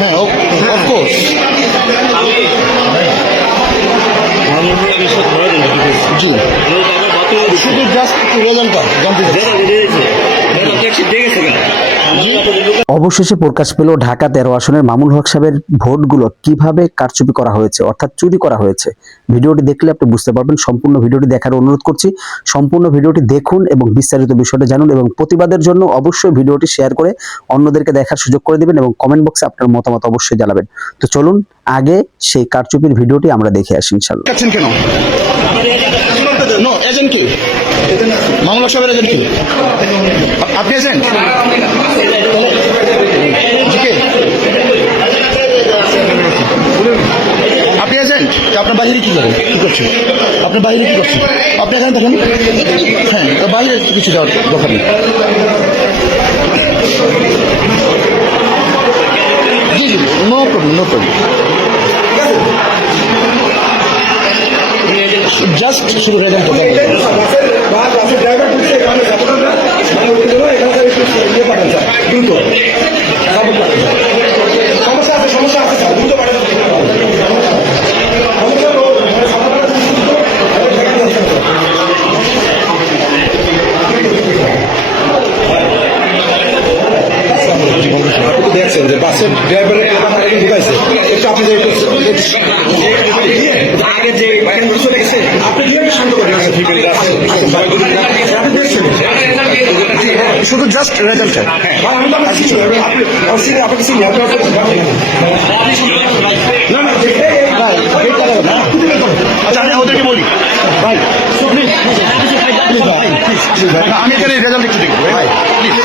হ্যাঁ অফকোর্স। জি শুধু জাস্ট রেজাল্টটা জানতে অবশেষে প্রকাশ পেল ঢাকা 13 আসনের মামুনুল হক সাহেবের ভোটগুলো কিভাবে কারচুপি করা হয়েছে, অর্থাৎ চুরি করা হয়েছে। ভিডিওটি দেখলে আপনি বুঝতে পারবেন। সম্পূর্ণ ভিডিওটি দেখার অনুরোধ করছি। সম্পূর্ণ ভিডিওটি দেখুন এবং বিস্তারিত বিষয়টা জানুন, এবং প্রতিবাদের জন্য অবশ্যই ভিডিওটি শেয়ার করে অন্যদেরকে দেখার সুযোগ করে দিবেন, এবং কমেন্ট বক্সে আপনার মতামত অবশ্যই জানাবেন। তো চলুন আগে সেই কারচুপির ভিডিওটি আমরা দেখে আসি ইনশাআল্লাহ। কেন নো এজেন্ট কি মামুনুল হক সাহেবের এজেন্ট কি? আপনি এজেন্ট? আপনি এজেন্ট? আপনার বাহিরে কি করেন, কি করছেন? আপনার বাহিরে কি করছেন? আপনি এখানে দেখেন। হ্যাঁ বাইরে কিছু যাওয়ার দরকার নেই। জি জি no problem no problem. Just শুধু রেজাল্ট দেখছেন যে বাসের ড্রাইভারের ঢুকাইছে একটু আপনি আগে যে চলে গেছে আপনি শান্ত করেন শুধু জাস্ট রেজাল্ট। আচ্ছা আমি ওদেরকে বলি ভাই আমি এখানে রেজাল্ট একটু দেখবো ভাই প্লিজ।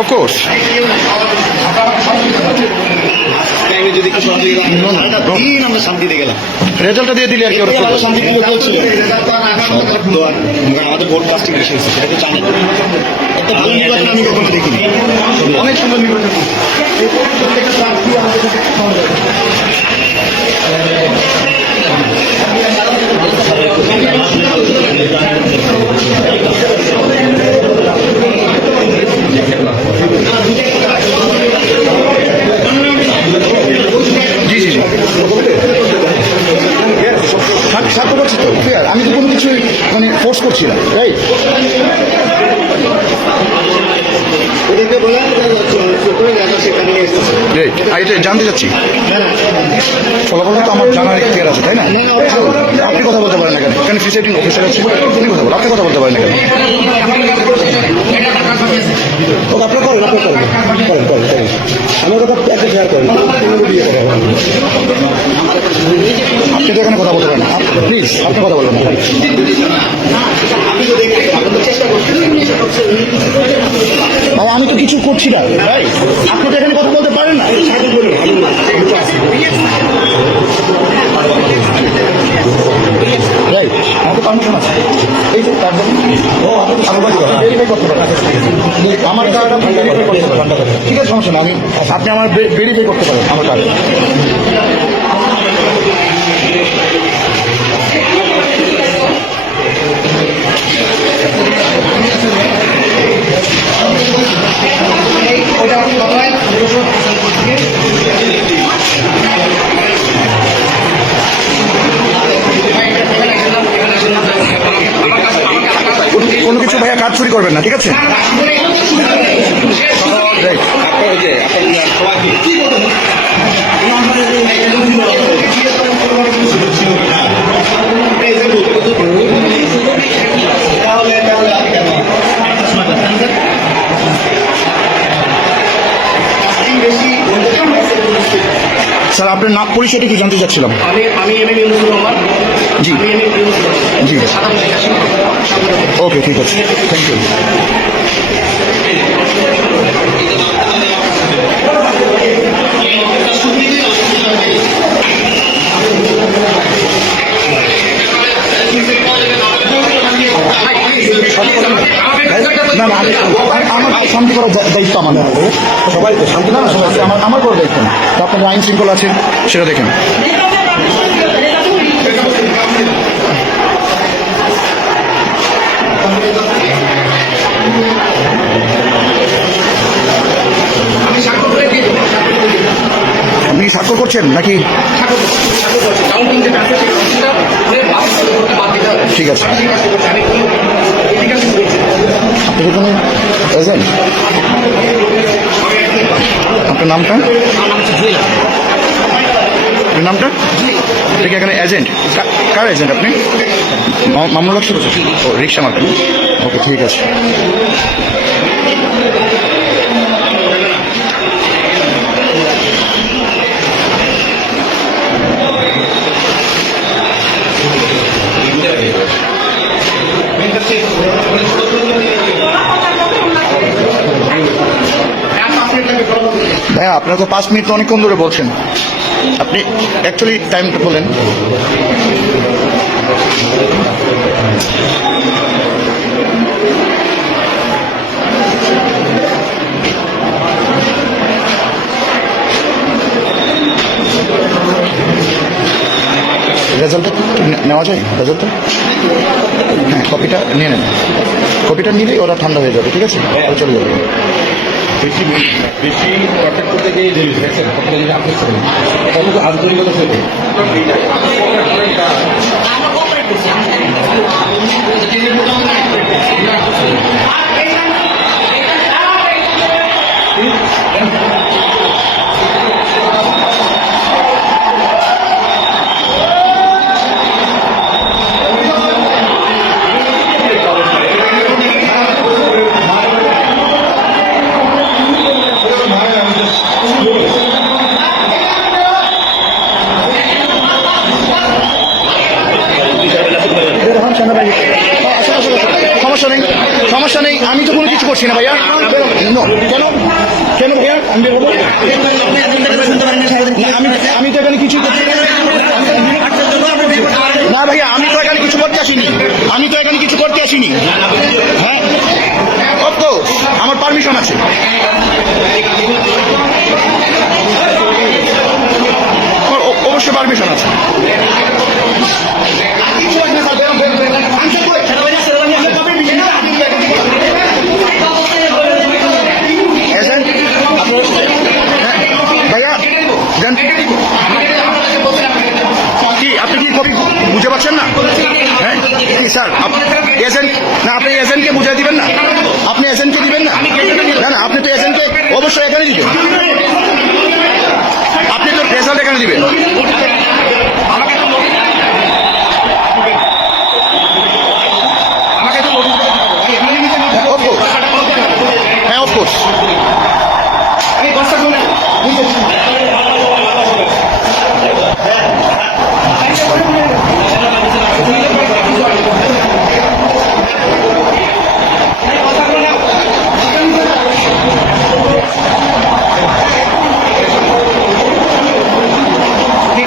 Of course. যদি একটু আমরা শান্তি দিয়ে গেলাম রেজাল্টটা দিয়ে দিলে আর কি শান্তি আমাদের ভোট কাস্টিং বেশি হয়েছে সেটা তো জানি। একটা ভালো নির্বাচন আমি কখনো দেখিনি। অনেক সুন্দর নির্বাচন। জি জি জি সাথে করছি তো ক্লিয়ার। আমি তো কোনো কিছু মানে ফোর্স করছি না রাইট। এটা জানতে চাচ্ছি ফলাফলটা তো আমার জানার ইখতিয়ার আছে তাই না? আপনি কথা বলতে পারেন না কেন? এখানে প্রিসাইডিং অফিসার আছে তিনি কথা বলেন, আপনি কথা বলতে পারেন না কেন? আপনার করেন আপনি করেন করেন করেন করেন আমার কথা একটা শেয়ার করেন। আপনি তো এখানে কথা বলতে পারেন না প্লিজ আপনি কথা বলবেন না। বাবা আমি তো কিছু করছি না ভাই, আপনি তো এখানে কথা বলতে পারেন না। রাইট আমাকে পারমিশন আছে এই যে তার আমার কার্ড আপনি ভেরিফাই করতে পারেন। ঠিক আছে সমস্যা না, আমি আপনি আমার ভেরিফাই করতে পারেন আমার কার্ড। কোনো কিছু ভাইয়া কাজ চুরি করবেন না ঠিক আছে? স্যার আপনার নাম পরিচয়টা কি জানতে চাচ্ছিলাম। জি জি ওকে ঠিক আছে থ্যাংক ইউ। না না আমার শান্তি করার দায়িত্ব আমার না, সবাই তো শান্তি না সবাই আমার করার দায়িত্ব না। তো আপনাদের আইন শৃঙ্খলা আছে সেটা দেখেন। আপনি স্বাক্ষর করছেন নাকি? ঠিক আছে, আপনি এখানে এজেন্ট, আপনার নামটা? আপনার নামটা? আপনি কি এখানে এজেন্ট? কার এজেন্ট আপনি? মামুনুল হক সাহেব? ও রিক্সা মার্কেট। ওকে ঠিক আছে। ভাইয়া আপনারা তো 5 মিনিট অনেকক্ষণ ধরে বলছেন, আপনি অ্যাকচুয়ালি টাইমটা বলেন। রেজাল্টটা নেওয়া যায়? রেজাল্টটা হ্যাঁ, কপিটা নিয়ে নেন। কপিটা নিলেই ওরা ঠান্ডা হয়ে যাবে, ঠিক আছে? চলে যাবে। বেশি কন্ট্যাক্ট করতে গিয়ে দেরি দেখছেন কতটা জিনিস আপনি কত আন্তরিকতা ছিল। সমস্যা নেই, সমস্যা নেই, আমি তো কোনো কিছু করছি না ভাইয়া। কেন কেন ভাইয়া? আমি তো এখানে কিছু করছি না ভাইয়া, আমি তো এখানে কিছু করতে আসিনি, আমি তো এখানে কিছু করতে আসিনি। হ্যাঁ তো আমার পারমিশন আছে। অবশ্যই পারমিশন আছে। ভাইয়া জান কি আপনি কি কপি বুঝে পাচ্ছেন না? হ্যাঁ কি স্যার এজেন্ট না, আপনি এজেন্টকে বুঝিয়ে দিবেন না? আপনি এজেন্টকে দিবেন না? না না, আপনি তো এজেন্টকে অবশ্যই এখানে দিবেন, আপনি তো রেজাল্ট এখানে দিবেন। হ্যাঁ অফকোর্স।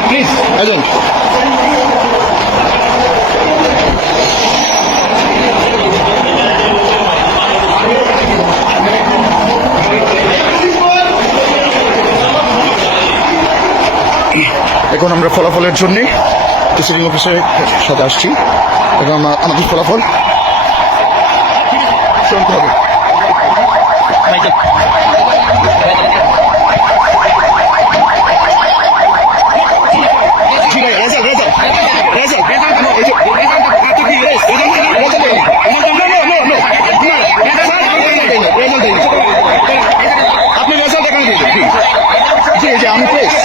প্লিজ এজেন্ট এখন আমরা ফলাফলের জন্য প্রিসাইডিং অফিসারের সাথে আসছি এবং আমাদের ফলাফল শুনতে হবে। আপনি রেজাল্ট এখানে দিয়েছেন? জি জি আমি পেয়েছি।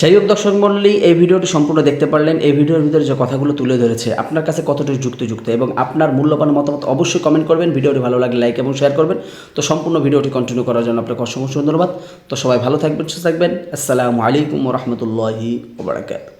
যাই হোক দর্শক মণ্ডলী, এই ভিডিওটি সম্পূর্ণ দেখতে পারলেন। এই ভিডিওর ভিতরে যে কথাগুলো তুলে ধরেছে আপনার কাছে কতটুকু যুক্তিযুক্ত এবং আপনার মূল্যবান মতামত অবশ্যই কমেন্ট করবেন। ভিডিওটি ভালো লাগলে লাইক এবং শেয়ার করবেন। তো সম্পূর্ণ ভিডিওটি কন্টিনিউ করার জন্য আপনাকে অসংখ্য ধন্যবাদ। তো সবাই ভালো থাকবেন, সুস্থ থাকবেন। আসসালামু আলাইকুম ওয়া রাহমাতুল্লাহি ওয়া বারাকাতুহু।